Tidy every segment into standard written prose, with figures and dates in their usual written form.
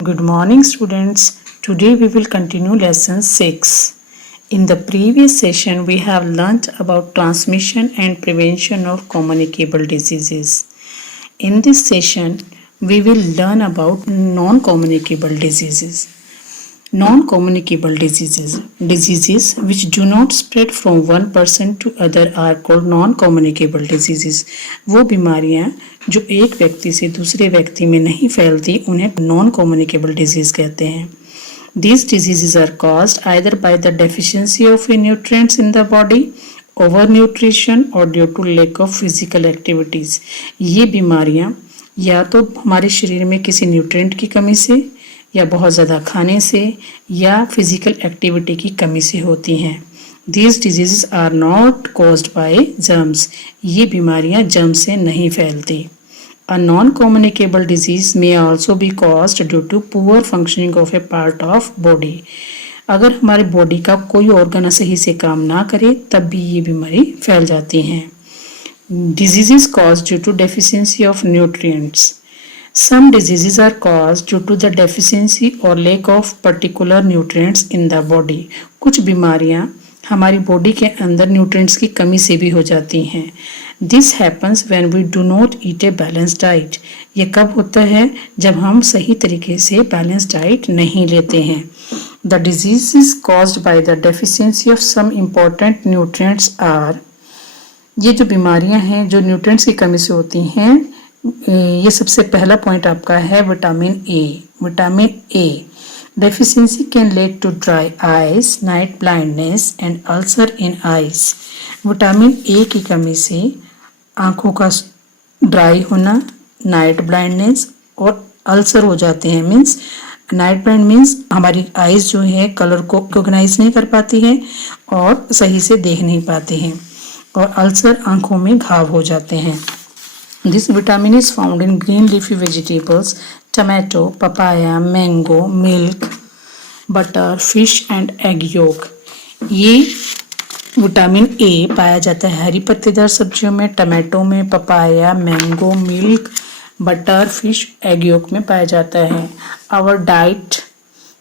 Good morning, students. Today we will continue lesson 6. In the previous session, we have learnt about transmission and prevention of communicable diseases. In this session, we will learn about non-communicable diseases. Non-communicable diseases which do not spread from one person to other are called non-communicable diseases. वो बीमारियां जो एक व्यक्ति से दूसरे व्यक्ति में नहीं फैलती उन्हें non-communicable disease कहते हैं. These diseases are caused either by the deficiency of nutrients in the body, overnutrition or due to lack of physical activities. ये बीमारियां या तो हमारे शरीर में किसी न्यूट्रिएंट की कमी से या बहुत ज़्यादा खाने से या फिजिकल एक्टिविटी की कमी से होती हैं. These diseases are not caused by germs. ये बीमारियां जर्म से नहीं फैलती. A non-communicable disease may also be caused due to poor functioning of a part of body. अगर हमारे बॉडी का कोई ऑर्गन सही से काम ना करे तब भी ये बीमारी फैल जाती हैं. Diseases caused due to deficiency of nutrients. Some diseases are caused due to the deficiency or lack of particular nutrients in the body. कुछ बीमारियां हमारी बॉडी के अंदर न्यूट्रिएंट्स की कमी से भी हो जाती हैं. This happens when we do not eat a balanced diet. ये कब होता है जब हम सही तरीके से बैलेंस डाइट नहीं लेते हैं. The diseases caused by the deficiency of some important nutrients are. ये जो बीमारियां हैं जो न्यूट्रिएंट्स की कमी से होती हैं, ये सबसे पहला पॉइंट आपका है vitamin A. Vitamin A deficiency can lead to dry eyes, night blindness and ulcer in eyes. Vitamin A की कमी से आंखों का ड्राई होना, नाइट ब्लाइंडनेस और अल्सर हो जाते हैं. मीन्स नाइट ब्लाइंड मीन्स हमारी आइज जो है कलर को रिकॉग्नाइज नहीं कर पाती है और सही से देख नहीं पाते हैं, और अल्सर आंखों में घाव हो जाते हैं. This vitamin is found in green leafy vegetables, tomato, papaya, mango, milk, butter, fish and egg yolk. ये विटामिन ए पाया जाता है हरी पत्तेदार सब्जियों में, टमाटो में, papaya, mango, milk, butter, fish, egg yolk में पाया जाता है. Our diet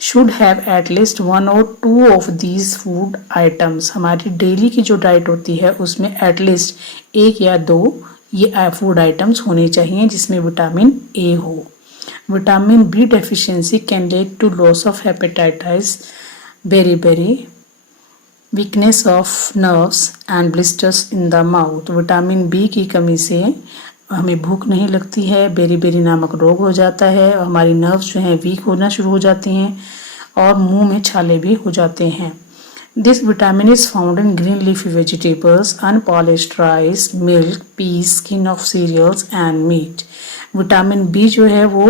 should have at least 1 or 2 of these food items. हमारी डेली की जो डाइट होती है उसमें एटलीस्ट 1 या 2 ये फूड आइटम्स होने चाहिए जिसमें विटामिन ए हो. Vitamin B deficiency can lead to loss of hepatitis, beri, weakness of nerves and blisters in the mouth. Vitamin B की कमी से हमें भूख नहीं लगती है, बेरी नामक रोग हो जाता है और हमारी नर्व्स जो हैं वीक होना शुरू हो जाती हैं और मुंह में छाले भी हो जाते हैं. This vitamin is found in green leafy vegetables, unpolished rice, milk, peas, skin of cereals and meat. Vitamin B जो है वो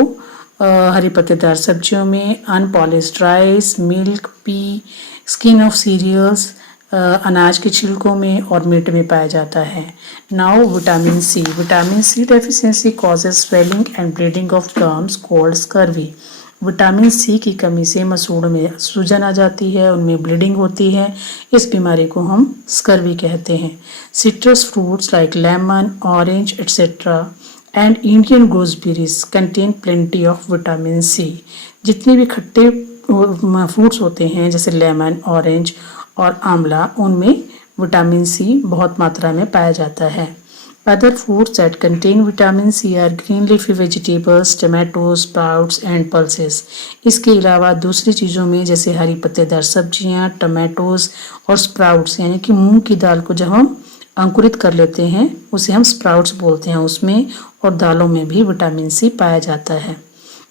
हरी पत्तेदार सब्जियों में, unpolished rice, milk, pea, skin of cereals, अनाज के छिलकों में और मीट में पाया जाता है. Now vitamin C. Vitamin C deficiency causes swelling and bleeding of gums called scurvy. Vitamin C की कमी से मसूड़ में सूजन आ जाती है, उनमें ब्लीडिंग होती है. इस बीमारी को हम स्कर्वी कहते हैं. Citrus fruits like lemon, orange etcetera and Indian gooseberries contain plenty of vitamin C. जितने भी खट्टे फ्रूट्स होते हैं जैसे लेमन, ऑरेंज और आंवला, उनमें विटामिन सी बहुत मात्रा में पाया जाता है. Other foods that contain vitamin C are green leafy vegetables, tomatoes, sprouts and pulses. इसके अलावा दूसरी चीज़ों में जैसे हरी पत्तेदार सब्जियां, टमाटोज और स्प्राउट्स, यानी कि मूंग की दाल को जब हम अंकुरित कर लेते हैं उसे हम स्प्राउट्स बोलते हैं, उसमें और दालों में भी विटामिन सी पाया जाता है.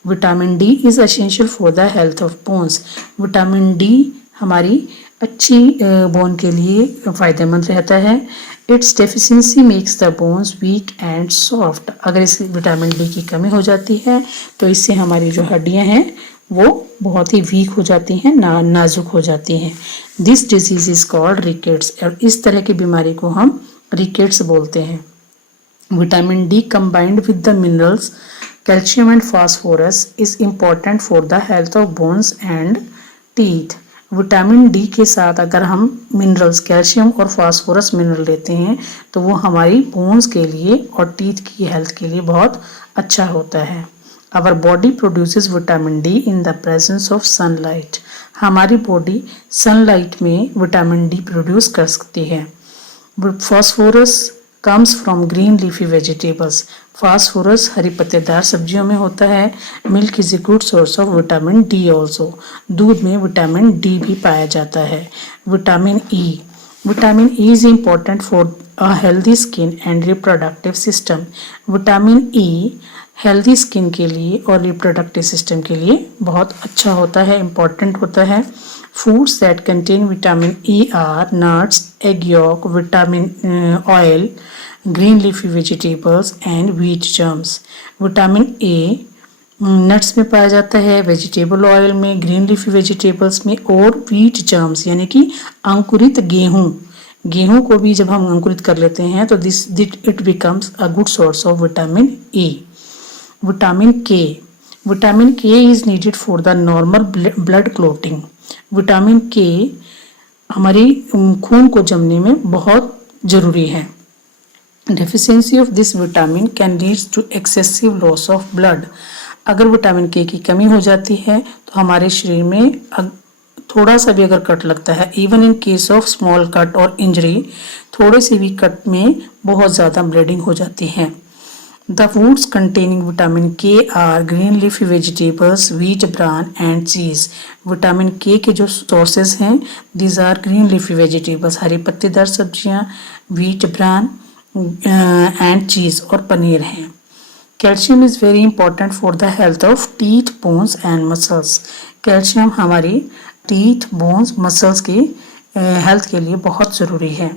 Vitamin D is essential for the health of bones. Vitamin D हमारी अच्छी बोन के लिए फ़ायदेमंद रहता है. It's deficiency makes the bones weak and soft. अगर इस विटामिन डी की कमी हो जाती है तो इससे हमारी जो हड्डियां हैं वो बहुत ही वीक हो जाती हैं, नाजुक हो जाती हैं. This disease is called rickets. और इस तरह की बीमारी को हम रिकेट्स बोलते हैं. Vitamin D combined with the minerals calcium and phosphorus is important for the health of bones and teeth. Vitamin D के साथ अगर हम मिनरल्स कैल्शियम और फास्फोरस मिनरल लेते हैं तो वो हमारी बोन्स के लिए और टीथ की हेल्थ के लिए बहुत अच्छा होता है. Our body produces vitamin D in the presence of sunlight. हमारी बॉडी सनलाइट में विटामिन डी प्रोड्यूस कर सकती है. Phosphorus comes from green leafy vegetables. Phosphorus हरी पत्तेदार सब्जियों में होता है. Milk is a good source of vitamin D also. दूध में विटामिन डी भी पाया जाता है. Vitamin E. Vitamin E is important for a healthy skin and reproductive system. Vitamin E healthy skin के लिए और रिप्रोडक्टिव सिस्टम के लिए बहुत अच्छा होता है, इम्पॉर्टेंट होता है. Foods that contain vitamin E are nuts, egg yolk, vitamin oil, green leafy vegetables and wheat germs. Vitamin A nuts में पाया जाता है, वेजिटेबल ऑयल में, ग्रीन लीफी वेजिटेबल्स में और व्हीट जर्म्स यानी कि अंकुरित गेहूं को भी जब हम अंकुरित कर लेते हैं तो this it becomes a good source of vitamin A. Vitamin K. Vitamin K is needed for the normal blood clotting. Vitamin K हमारी खून को जमने में बहुत जरूरी है. Deficiency of this vitamin can lead to excessive loss of blood. अगर vitamin K की कमी हो जाती है तो हमारे शरीर में थोड़ा सा भी अगर कट लगता है, even in case of small cut और इंजरी, थोड़े से भी कट में बहुत ज़्यादा ब्लीडिंग हो जाती है. The foods containing vitamin K are green leafy vegetables, wheat bran and cheese. Vitamin के जो सोर्सेज हैं, these are green leafy vegetables, हरी पत्तेदार सब्जियां, wheat bran and cheese और पनीर हैं. Calcium is very important for the health of teeth, bones and muscles. Calcium हमारी teeth, bones, muscles की health के लिए बहुत ज़रूरी है.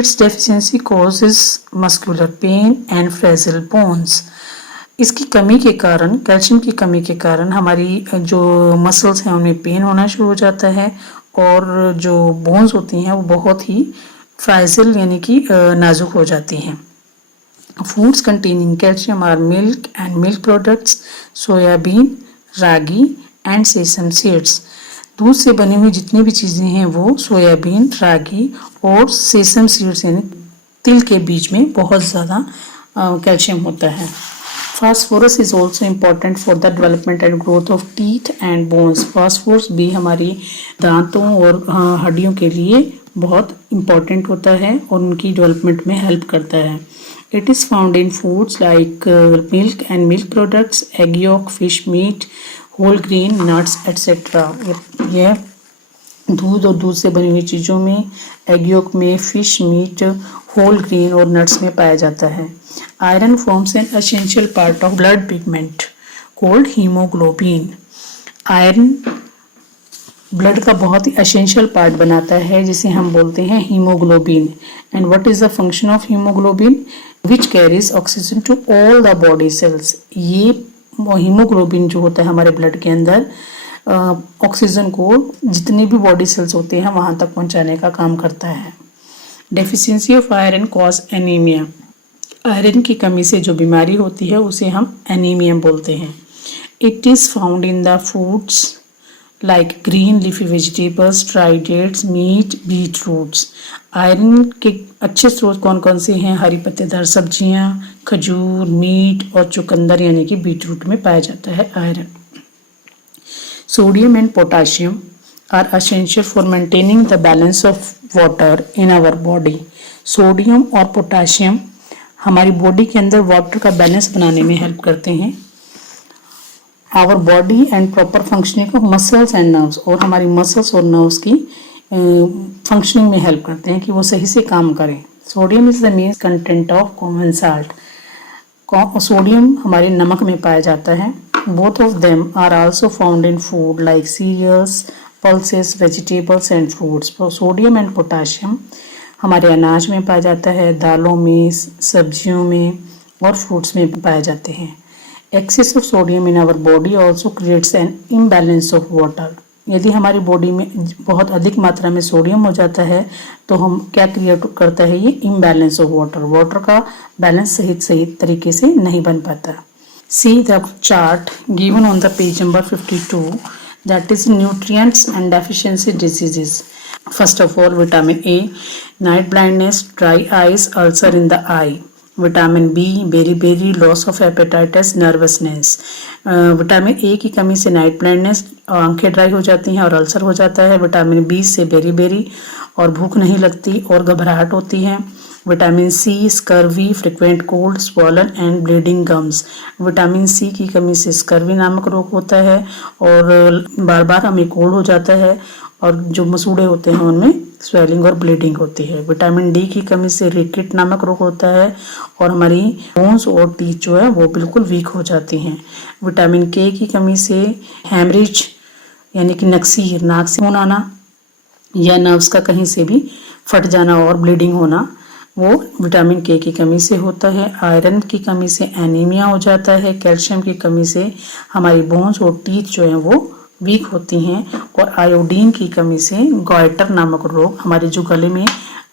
Its deficiency causes muscular pain and fragile bones. इसकी कमी के कारण, कैल्शियम की कमी के कारण हमारी जो मसल्स हैं उनमें पेन होना शुरू हो जाता है और जो बोन्स होती हैं वो बहुत ही फ्राइजल यानी कि नाजुक हो जाती हैं. Foods containing calcium are milk and milk products, soybean, ragi and sesame seeds. दूध से बनी हुई जितनी भी चीज़ें हैं वो सोयाबीन, रागी और सेसम सीड्स यानी तिल के बीज में बहुत ज़्यादा कैल्शियम होता है. Phosphorus is also important for the development and growth of teeth and bones. Phosphorus भी हमारी दांतों और हड्डियों के लिए बहुत इम्पॉर्टेंट होता है और उनकी डेवलपमेंट में हेल्प करता है. It is found in foods like milk and milk products, egg yolk, fish meat, whole grain, nuts etcetera. यह दूध और दूध से बनी हुई चीज़ों में, एग योक में, फिश मीट, होल ग्रेन और नट्स में पाया जाता है. Iron forms an essential part of blood pigment called haemoglobin. Iron blood का बहुत ही एसेंशियल पार्ट बनाता है जिसे हम बोलते हैं haemoglobin. And what is the function of haemoglobin? Which carries oxygen to all the body cells. ये हीमोग्लोबिन जो होता है हमारे ब्लड के अंदर ऑक्सीजन को जितने भी बॉडी सेल्स होते हैं वहां तक पहुंचाने का काम करता है. Deficiency of iron cause anaemia. Iron की कमी से जो बीमारी होती है उसे हम एनीमिया बोलते हैं. It is found in the foods like green leafy vegetables, dry dates, meat, beet roots. Iron के अच्छे स्रोत कौन कौन से हैं? हरी पत्तेदार सब्जियां, खजूर, मीट और चुकंदर यानी कि बीट रूट में पाया जाता है iron. Sodium and potassium are essential for maintaining the balance of water in our body. Sodium और पोटाशियम हमारी बॉडी के अंदर वाटर का बैलेंस बनाने में हेल्प करते हैं. Our body and proper functioning of muscles and nerves. और हमारी मसल्स और नर्व्स की फंक्शनिंग में हेल्प करते हैं कि वो सही से काम करें. Sodium is the main content of common salt. Sodium हमारे नमक में पाया जाता है. Both of them are also found in food like cereals, pulses, vegetables and fruits. Sodium and potassium हमारे अनाज में पाया जाता है, दालों में, सब्जियों में और फ्रूट्स में पाए जाते हैं. Excess of sodium in our body also creates an imbalance of water. यदि हमारी बॉडी में बहुत अधिक मात्रा में सोडियम हो जाता है तो हम क्या क्रिएट करता है? ये इम्बैलेंस ऑफ वाटर. वाटर का बैलेंस सही तरीके से नहीं बन पाता. See the chart given on the page number 52, that is nutrients and deficiency diseases. First of all, vitamin A, night blindness, dry eyes, ulcer in the eye. Vitamin B beri loss of appetite nervousness. Vitamin A की कमी से night blindness, आंखें dry हो जाती हैं और ulcer हो जाता है। विटामिन बी से बेरी और भूख नहीं लगती और घबराहट होती है। Vitamin C scurvy, frequent cold, swollen and bleeding gums. Vitamin C की कमी से स्कर्वी नामक रोग होता है और बार बार हमें कोल्ड हो जाता है और जो मसूड़े होते हैं उनमें स्वेलिंग और ब्लीडिंग होती है। विटामिन डी की कमी से रिकेट नामक रोग होता है और हमारी बोन्स और टीथ जो है वो बिल्कुल वीक हो जाती हैं। विटामिन के की कमी से हैमरेज यानी कि नक्सीर, नाक से खून आना या नर्व्स का कहीं से भी फट जाना और ब्लीडिंग होना, वो विटामिन के की कमी से होता है। आयरन की कमी से एनीमिया हो जाता है। कैल्शियम की कमी से हमारी बोन्स और टीथ जो हैं वो वीक होती हैं और आयोडीन की कमी से गॉइटर नामक रोग, हमारे जो गले में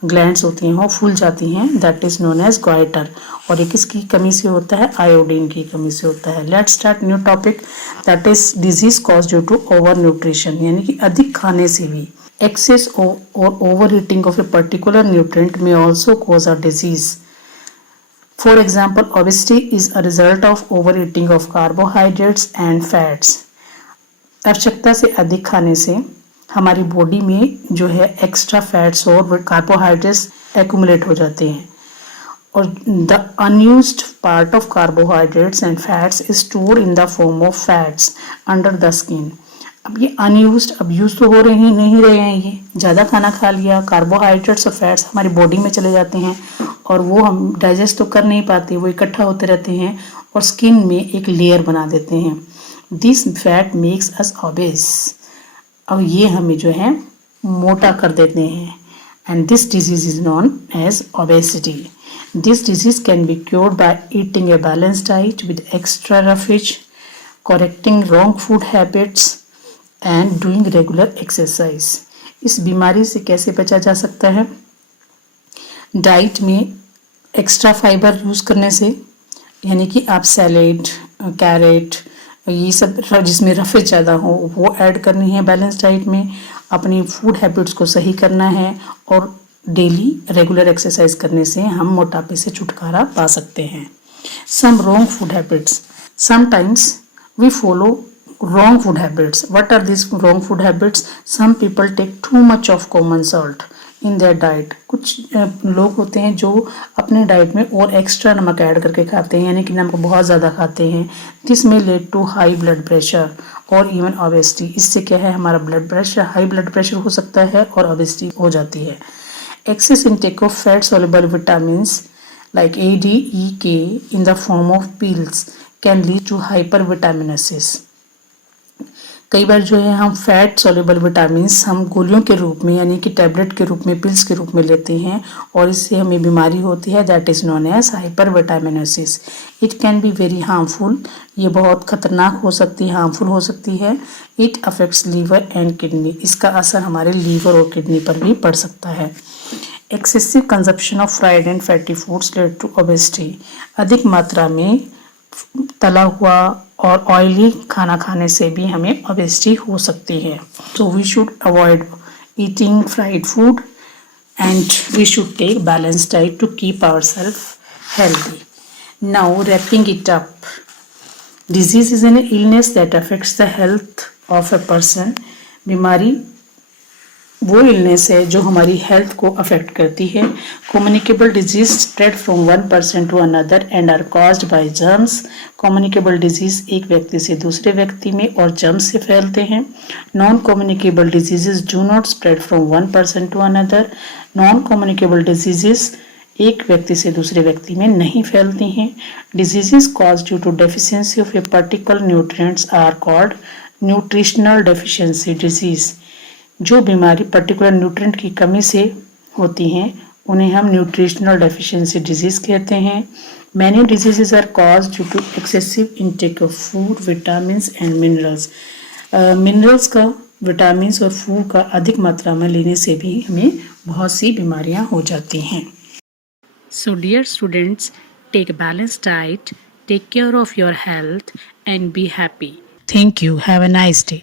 ग्लैंड्स होती हैं वो फूल जाती हैं, that is known as goitre. और ये किसकी कमी से होता है? आयोडीन की कमी से होता है। Let's start new topic, that is disease cause due to over nutrition, यानी कि अधिक खाने से भी। Excess or overeating of a particular nutrient may also cause a disease. For example, obesity is a result of overeating of carbohydrates and fats. आवश्यकता से अधिक खाने से हमारी बॉडी में जो है एक्स्ट्रा फैट्स और कार्बोहाइड्रेट्स एक्यूमुलेट हो जाते हैं और the unused part of carbohydrates and fats is stored in the form of fats under the skin. अब ये अनयूज्ड, अब यूज तो हो रहे ही नहीं रहे हैं, ये ज़्यादा खाना खा लिया, कार्बोहाइड्रेट्स और फैट्स हमारी बॉडी में चले जाते हैं और वो हम डाइजेस्ट तो कर नहीं पाते, वो इकट्ठा होते रहते हैं और स्किन में एक लेयर बना देते हैं। This fat makes us obese, अब ये हमें जो है मोटा कर देते हैं and this disease is known as obesity. This disease can be cured by eating a balance diet with extra roughage, correcting wrong food habits and doing regular exercise. इस बीमारी से कैसे बचा जा सकता है? डाइट में एक्स्ट्रा फाइबर यूज़ करने से, यानी कि आप सैलेड, कैरेट, ये सब जिसमें रफेज ज़्यादा हो वो ऐड करनी है बैलेंस डाइट में। अपनी फूड हैबिट्स को सही करना है और डेली रेगुलर एक्सरसाइज करने से हम मोटापे से छुटकारा पा सकते हैं। Some wrong food habits, sometimes we follow wrong food habits. What are these wrong food habits? Some people take too much of common salt in their diet. कुछ लोग होते हैं जो अपने डाइट में और एक्स्ट्रा नमक ऐड करके खाते हैं, यानी कि नमक बहुत ज़्यादा खाते हैं। This may lead to high blood pressure और इवन ओबेसिटी। इससे क्या है, हमारा blood pressure, high blood pressure हो सकता है और ओबेसिटी हो जाती है। Excess intake of fat soluble vitamins like A, D, E, K in the form of pills can lead to hypervitaminosis. कई बार जो है हम फैट सोल्यूबल विटामिन्स हम गोलियों के रूप में, यानी कि टैबलेट के रूप में, पिल्स के रूप में लेते हैं और इससे हमें बीमारी होती है, that is known as hypervitaminosis. It can be very harmful, ये बहुत खतरनाक हो सकती है, हार्मफुल हो सकती है। It affects liver and kidney, इसका असर हमारे लीवर और किडनी पर भी पड़ सकता है। Excessive consumption of fried and fatty foods lead to obesity, अधिक मात्रा में तला हुआ और ऑयली खाना खाने से भी हमें ओबेसिटी हो सकती है। So we should avoid eating fried food and we should take balance diet to keep our self healthy. Now wrapping it up, disease is an illness that affects the health of a person. बीमारी वो illness है जो हमारी health को affect करती है। Communicable disease spread from one person to another and are caused by germs. Communicable disease एक व्यक्ति से दूसरे व्यक्ति में और जर्म्स से फैलते हैं। Non communicable diseases do not spread from one person to another. Non communicable diseases एक व्यक्ति से दूसरे व्यक्ति में नहीं फैलती हैं। Diseases cause due to deficiency of a particular nutrients are called nutritional deficiency disease. जो बीमारी पर्टिकुलर न्यूट्रिएंट की कमी से होती हैं उन्हें हम न्यूट्रिशनल डेफिशिएंसी डिजीज कहते हैं। Many diseases are cause due to excessive intake of food, vitamins and minerals. Minerals का, विटामिन्स और फूड का अधिक मात्रा में लेने से भी हमें बहुत सी बीमारियां हो जाती हैं। So dear students, take balance diet, take care of your health and be happy. Thank you, have a nice day.